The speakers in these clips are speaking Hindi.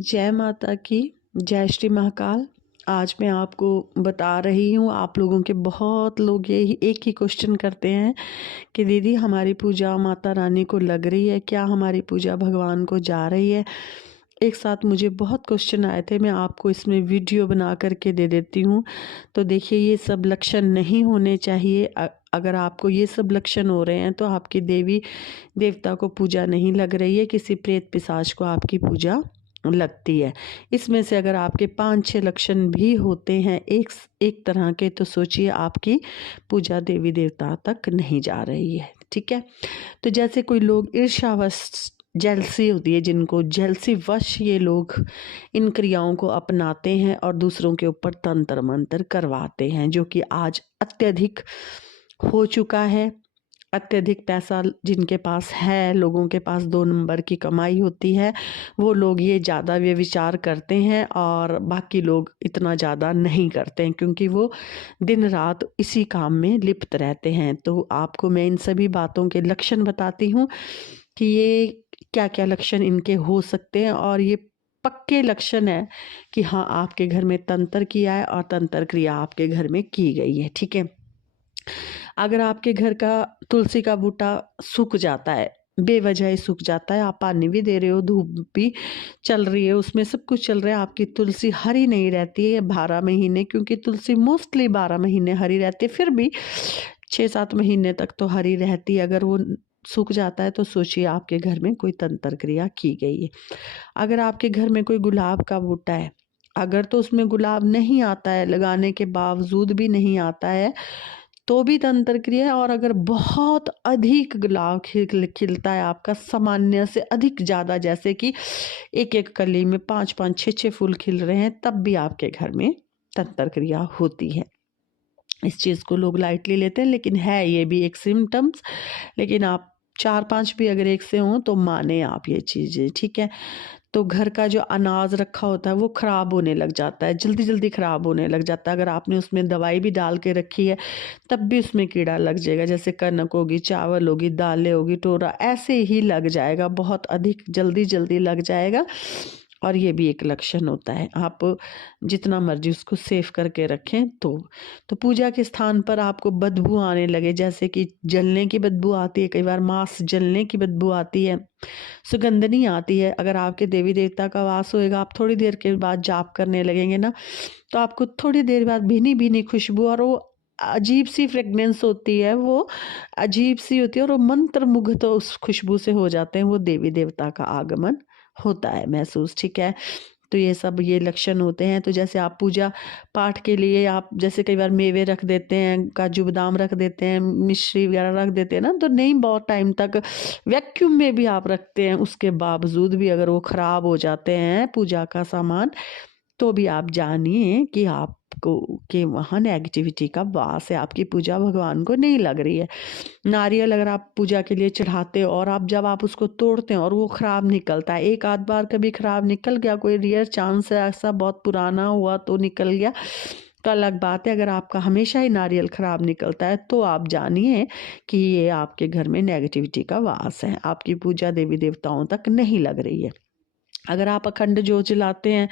जय माता की, जय श्री महाकाल। आज मैं आपको बता रही हूँ, आप लोगों के बहुत लोग ये एक ही क्वेश्चन करते हैं कि दीदी हमारी पूजा माता रानी को लग रही है क्या, हमारी पूजा भगवान को जा रही है। एक साथ मुझे बहुत क्वेश्चन आए थे, मैं आपको इसमें वीडियो बना करके दे देती हूँ। तो देखिए, ये सब लक्षण नहीं होने चाहिए। अगर आपको ये सब लक्षण हो रहे हैं तो आपकी देवी देवता को पूजा नहीं लग रही है, किसी प्रेत पिशाच को आपकी पूजा लगती है। इसमें से अगर आपके 5-6 लक्षण भी होते हैं एक तरह के, तो सोचिए आपकी पूजा देवी देवता तक नहीं जा रही है। ठीक है, तो जैसे कोई लोग ईर्ष्यावश, जेलसी होती है जिनको, जेलसी वश ये लोग इन क्रियाओं को अपनाते हैं और दूसरों के ऊपर तंत्र मंत्र करवाते हैं, जो कि आज अत्यधिक हो चुका है। अत्यधिक पैसा जिनके पास है, लोगों के पास 2 नंबर की कमाई होती है, वो लोग ये ज़्यादा व्यभिचार करते हैं और बाकी लोग इतना ज़्यादा नहीं करते हैं, क्योंकि वो दिन रात इसी काम में लिप्त रहते हैं। तो आपको मैं इन सभी बातों के लक्षण बताती हूँ कि ये क्या क्या लक्षण इनके हो सकते हैं, और ये पक्के लक्षण है कि हाँ, आपके घर में तंत्र किया है और तंत्र क्रिया आपके घर में की गई है। ठीक है, अगर आपके घर का तुलसी का बूटा सूख जाता है, बेवजह ही सूख जाता है, आप पानी भी दे रहे हो, धूप भी चल रही है, उसमें सब कुछ चल रहा है, आपकी तुलसी हरी नहीं रहती है 12 महीने, क्योंकि तुलसी मोस्टली 12 महीने हरी रहती है, फिर भी 6-7 महीने तक तो हरी रहती है। अगर वो सूख जाता है तो सोचिए आपके घर में कोई तंत्र क्रिया की गई है। अगर आपके घर में कोई गुलाब का बूटा है, अगर तो उसमें गुलाब नहीं आता है, लगाने के बावजूद भी नहीं आता है, तो भी तंत्र क्रिया है। और अगर बहुत अधिक गुलाब खिलता है आपका, सामान्य से अधिक ज़्यादा, जैसे कि एक एक कली में 5-5 6-6 फूल खिल रहे हैं, तब भी आपके घर में तंत्र क्रिया होती है। इस चीज़ को लोग लाइटली लेते हैं, लेकिन है ये भी एक सिम्टम्स। लेकिन आप 4-5 भी अगर एक से हों तो माने आप ये चीज़ें। ठीक है, तो घर का जो अनाज रखा होता है वो ख़राब होने लग जाता है, जल्दी जल्दी ख़राब होने लग जाता है। अगर आपने उसमें दवाई भी डाल के रखी है तब भी उसमें कीड़ा लग जाएगा, जैसे कनक होगी, चावल होगी, दालें होगी, टोरा, ऐसे ही लग जाएगा, बहुत अधिक जल्दी जल्दी लग जाएगा। और ये भी एक लक्षण होता है। आप जितना मर्जी उसको सेफ करके रखें तो पूजा के स्थान पर आपको बदबू आने लगे, जैसे कि जलने की बदबू आती है, कई बार मांस जलने की बदबू आती है, सुगंध नहीं आती है। अगर आपके देवी देवता का वास होएगा, आप थोड़ी देर के बाद जाप करने लगेंगे ना, तो आपको थोड़ी देर बाद भीनी भीनी खुशबू, और वो अजीब सी फ्रेगनेंस होती है, वो अजीब सी होती है, और वो मंत्र मुग्ध तो उस खुशबू से हो जाते हैं, वो देवी देवता का आगमन होता है महसूस। ठीक है, तो ये सब ये लक्षण होते हैं। तो जैसे आप पूजा पाठ के लिए आप जैसे कई बार मेवे रख देते हैं, काजू बादाम रख देते हैं, मिश्री वगैरह रख देते हैं ना, तो नहीं, बहुत टाइम तक वैक्यूम में भी आप रखते हैं, उसके बावजूद भी अगर वो खराब हो जाते हैं पूजा का सामान, तो भी आप जानिए कि आपको कि वहाँ नेगेटिविटी का वास है, आपकी पूजा भगवान को नहीं लग रही है। नारियल अगर आप पूजा के लिए चढ़ाते हो और आप जब आप उसको तोड़ते हैं और वो ख़राब निकलता है, एक आध बार कभी ख़राब निकल गया, कोई रेयर चांस है ऐसा, बहुत पुराना हुआ तो निकल गया, तो अलग बात है। अगर आपका हमेशा ही नारियल ख़राब निकलता है तो आप जानिए कि ये आपके घर में नेगेटिविटी का वास है, आपकी पूजा देवी देवताओं तक नहीं लग रही है। अगर आप अखंड जोत जलाते हैं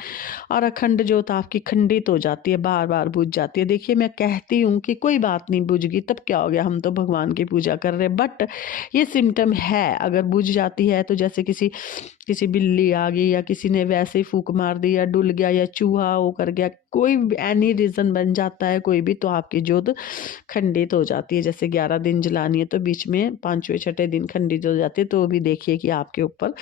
और अखंड जोत आपकी खंडित हो जाती है, बार बार बुझ जाती है, देखिए मैं कहती हूँ कि कोई बात नहीं, बुझ गई तब क्या हो गया, हम तो भगवान की पूजा कर रहे हैं, बट ये सिम्टम है। अगर बुझ जाती है तो जैसे किसी किसी बिल्ली आ गई, या किसी ने वैसे ही फूक मार दी, या डुल गया, या चूहा वो कर गया, कोई एनी रीज़न बन जाता है कोई भी, तो आपकी जोत खंडित हो जाती है। जैसे 11 दिन जलानी है तो बीच में 5वें-6ठे दिन खंडित हो जाती है, तो भी देखिए कि आपके ऊपर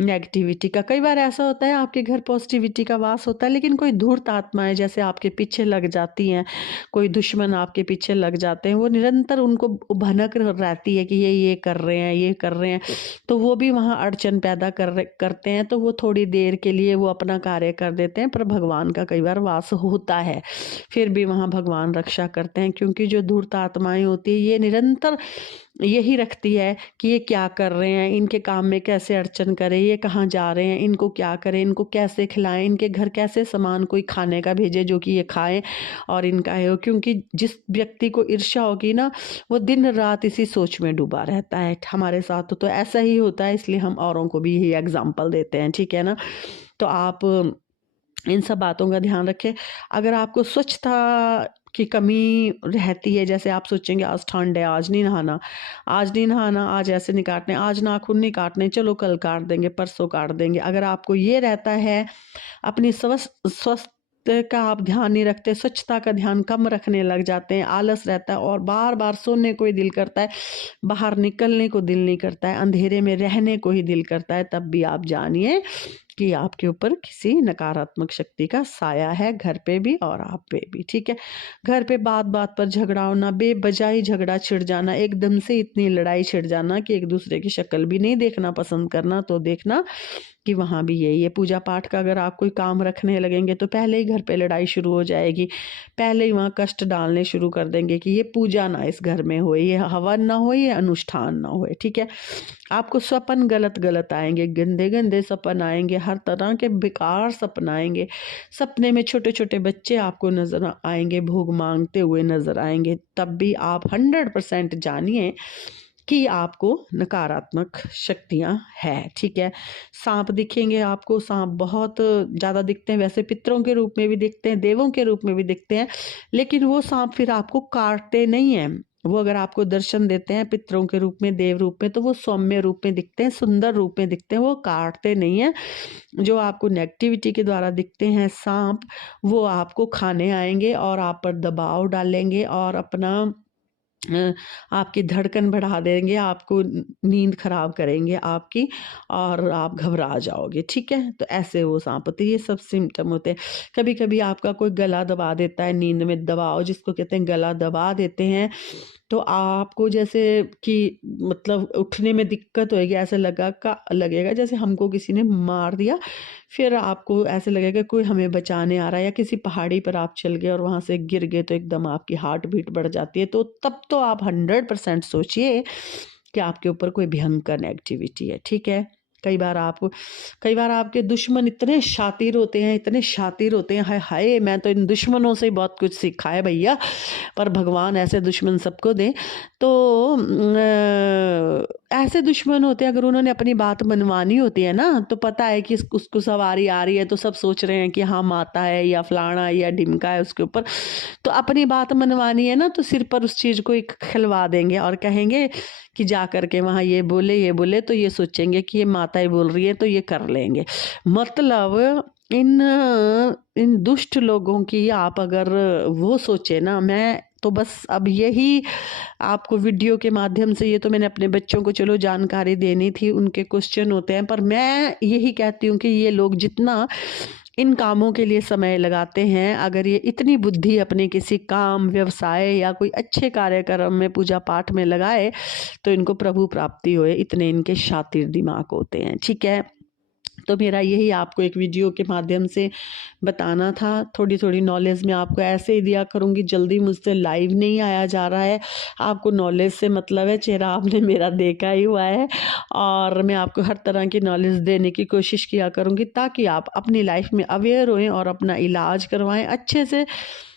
नेगेटिविटी का, कई बार ऐसा होता है आपके घर पॉजिटिविटी का वास होता है, लेकिन कोई धूर्त आत्माएं जैसे आपके पीछे लग जाती हैं, कोई दुश्मन आपके पीछे लग जाते हैं, वो निरंतर उनको भनक रहती है कि ये कर रहे हैं, ये कर रहे हैं, तो वो भी वहाँ अड़चन पैदा करते हैं। तो वो थोड़ी देर के लिए वो अपना कार्य कर देते हैं, पर भगवान का कई बार वास होता है, फिर भी वहाँ भगवान रक्षा करते हैं, क्योंकि जो धूर्त आत्माएं होती है ये निरंतर यही रखती है कि ये क्या कर रहे हैं, इनके काम में कैसे अड़चन करें, ये कहाँ जा रहे हैं, इनको क्या करें, इनको कैसे खिलाएं, इनके घर कैसे सामान कोई खाने का भेजे जो कि ये खाएं और इनका है हो। क्योंकि जिस व्यक्ति को ईर्ष्या होगी ना, वो दिन रात इसी सोच में डूबा रहता है। हमारे साथ तो ऐसा ही होता है, इसलिए हम औरों को भी यही एग्जाम्पल देते हैं। ठीक है ना, तो आप इन सब बातों का ध्यान रखें। अगर आपको स्वच्छता की कमी रहती है, जैसे आप सोचेंगे आज ठंड है, आज नहीं नहाना, आज नहीं नहाना, आज ऐसे नहीं काटने, आज नाखून नहीं काटने, चलो कल काट देंगे, परसों काट देंगे। अगर आपको ये रहता है, अपनी स्वस्थ का आप ध्यान नहीं रखते, स्वच्छता का ध्यान कम रखने लग जाते हैं, आलस रहता है और बार बार सोने को ही दिल करता है, बाहर निकलने को दिल नहीं करता है, अंधेरे में रहने को ही दिल करता है, तब भी आप जानिए कि आपके ऊपर किसी नकारात्मक शक्ति का साया है, घर पे भी और आप पे भी। ठीक है, घर पे बात बात पर झगड़ा होना, बेवजह झगड़ा छिड़ जाना, एकदम से इतनी लड़ाई छिड़ जाना कि एक दूसरे की शक्ल भी नहीं देखना पसंद करना, तो देखना कि वहाँ भी यही है। पूजा पाठ का अगर आप कोई काम रखने लगेंगे तो पहले ही घर पे लड़ाई शुरू हो जाएगी, पहले ही वहाँ कष्ट डालने शुरू कर देंगे कि ये पूजा ना इस घर में हो, ये हवन ना हो, ये अनुष्ठान ना हो। ठीक है, आपको स्वप्न गलत गलत आएंगे, गंदे गंदे सपन आएंगे, हर तरह के बेकार सपन आएंगे। सपने में छोटे छोटे बच्चे आपको नजर आएंगे, भोग मांगते हुए नजर आएंगे, तब भी आप 100% जानिए कि आपको नकारात्मक शक्तियां हैं। ठीक है, सांप दिखेंगे आपको, सांप बहुत ज़्यादा दिखते हैं, वैसे पितरों के रूप में भी दिखते हैं, देवों के रूप में भी दिखते हैं, लेकिन वो सांप फिर आपको काटते नहीं हैं। वो अगर आपको दर्शन देते हैं पितरों के रूप में, देव रूप में, तो वो सौम्य रूप में दिखते हैं, सुंदर रूप में दिखते हैं, वो काटते नहीं हैं। जो आपको नेगेटिविटी के द्वारा दिखते हैं सांप, वो आपको खाने आएंगे और आप पर दबाव डालेंगे और अपना आपकी धड़कन बढ़ा देंगे, आपको नींद खराब करेंगे आपकी, और आप घबरा जाओगे। ठीक है, तो ऐसे वो सांप होते हैं, ये सब सिम्टम होते हैं। कभी कभी आपका कोई गला दबा देता है, नींद में दबाव जिसको कहते हैं, गला दबा देते हैं, तो आपको जैसे कि मतलब उठने में दिक्कत होएगी, ऐसे लगेगा जैसे हमको किसी ने मार दिया। फिर आपको ऐसे लगेगा कोई हमें बचाने आ रहा है, या किसी पहाड़ी पर आप चल गए और वहाँ से गिर गए तो एकदम आपकी हार्ट बीट बढ़ जाती है। तो तब तो आप 100% सोचिए कि आपके ऊपर कोई भयंकर नेगेटिविटी है। ठीक है, कई बार आपके दुश्मन इतने शातिर होते हैं, इतने शातिर होते हैं, हाय हाय, मैं तो इन दुश्मनों से बहुत कुछ सीखा है भैया, पर भगवान ऐसे दुश्मन सबको दे। तो ऐसे दुश्मन होते हैं, अगर उन्होंने अपनी बात मनवानी होती है ना, तो पता है कि उसको सवारी आ रही है, तो सब सोच रहे हैं कि हाँ माता है या फलाना है या ढिमका है उसके ऊपर, तो अपनी बात मनवानी है ना, तो सिर पर उस चीज़ को एक खिलवा देंगे और कहेंगे कि जा करके वहाँ ये बोले, तो ये सोचेंगे कि ये माता ही बोल रही है तो ये कर लेंगे। मतलब इन दुष्ट लोगों की आप अगर वो सोचे ना, मैं तो बस अब यही आपको वीडियो के माध्यम से, ये तो मैंने अपने बच्चों को चलो जानकारी देनी थी, उनके क्वेश्चन होते हैं, पर मैं यही कहती हूँ कि ये लोग जितना इन कामों के लिए समय लगाते हैं, अगर ये इतनी बुद्धि अपने किसी काम, व्यवसाय या कोई अच्छे कार्यक्रम में, पूजा पाठ में लगाए, तो इनको प्रभु प्राप्ति होए, इतने इनके शातिर दिमाग होते हैं। ठीक है, तो मेरा यही आपको एक वीडियो के माध्यम से बताना था। थोड़ी थोड़ी नॉलेज मैं आपको ऐसे ही दिया करूँगी, जल्दी मुझसे लाइव नहीं आया जा रहा है, आपको नॉलेज से मतलब है, चेहरा आपने मेरा देखा ही हुआ है, और मैं आपको हर तरह की नॉलेज देने की कोशिश किया करूँगी, ताकि आप अपनी लाइफ में अवेयर होएं और अपना इलाज करवाएं अच्छे से,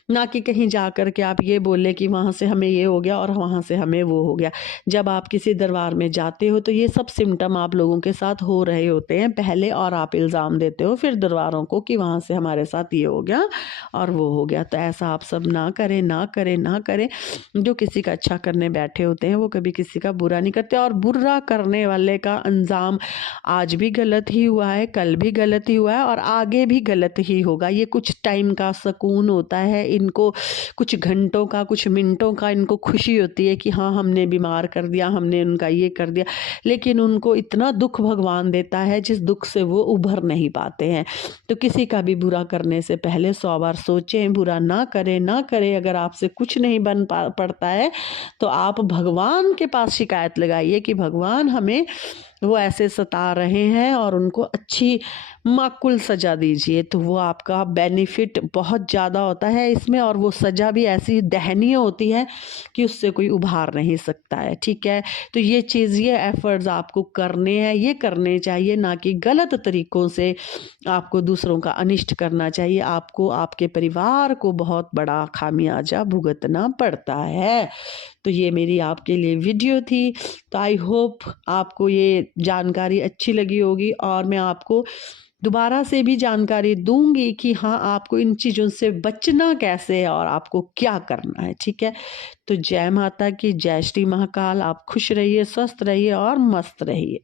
ना कि कहीं जा कर के आप ये बोले कि वहाँ से हमें ये हो गया और वहाँ से हमें वो हो गया। जब आप किसी दरबार में जाते हो तो ये सब सिम्टम आप लोगों के साथ हो रहे होते हैं पहले, और आप इल्ज़ाम देते हो फिर दरबारों को कि वहाँ से हमारे साथ ये हो गया और वो हो गया। तो ऐसा आप सब ना करें, ना करें, ना करें। जो किसी का अच्छा करने बैठे होते हैं वो कभी किसी का बुरा नहीं करते, और बुरा करने वाले का अंजाम आज भी गलत ही हुआ है, कल भी गलत ही हुआ है, और आगे भी गलत ही होगा। ये कुछ टाइम का सुकून होता है इनको, कुछ घंटों का, कुछ मिनटों का इनको खुशी होती है कि हाँ हमने बीमार कर दिया, हमने उनका ये कर दिया, लेकिन उनको इतना दुख भगवान देता है जिस दुख से वो उभर नहीं पाते हैं। तो किसी का भी बुरा करने से पहले 100 बार सोचें, बुरा ना करें, ना करें। अगर आपसे कुछ नहीं बन पड़ता है तो आप भगवान के पास शिकायत लगाइए कि भगवान हमें वो ऐसे सता रहे हैं और उनको अच्छी माकूल सज़ा दीजिए। तो वो आपका बेनिफिट बहुत ज़्यादा होता है इसमें, और वो सज़ा भी ऐसी दहनीय होती है कि उससे कोई उभार नहीं सकता है। ठीक है, तो ये चीज़, ये एफर्ट्स आपको करने हैं, ये करने चाहिए, ना कि गलत तरीक़ों से आपको दूसरों का अनिष्ट करना चाहिए। आपको आपके परिवार को बहुत बड़ा खामियाजा भुगतना पड़ता है। तो ये मेरी आपके लिए वीडियो थी। तो आई होप आपको ये जानकारी अच्छी लगी होगी, और मैं आपको दोबारा से भी जानकारी दूंगी कि हाँ आपको इन चीज़ों से बचना कैसे है और आपको क्या करना है। ठीक है, तो जय माता की, जय श्री महाकाल। आप खुश रहिए, स्वस्थ रहिए और मस्त रहिए।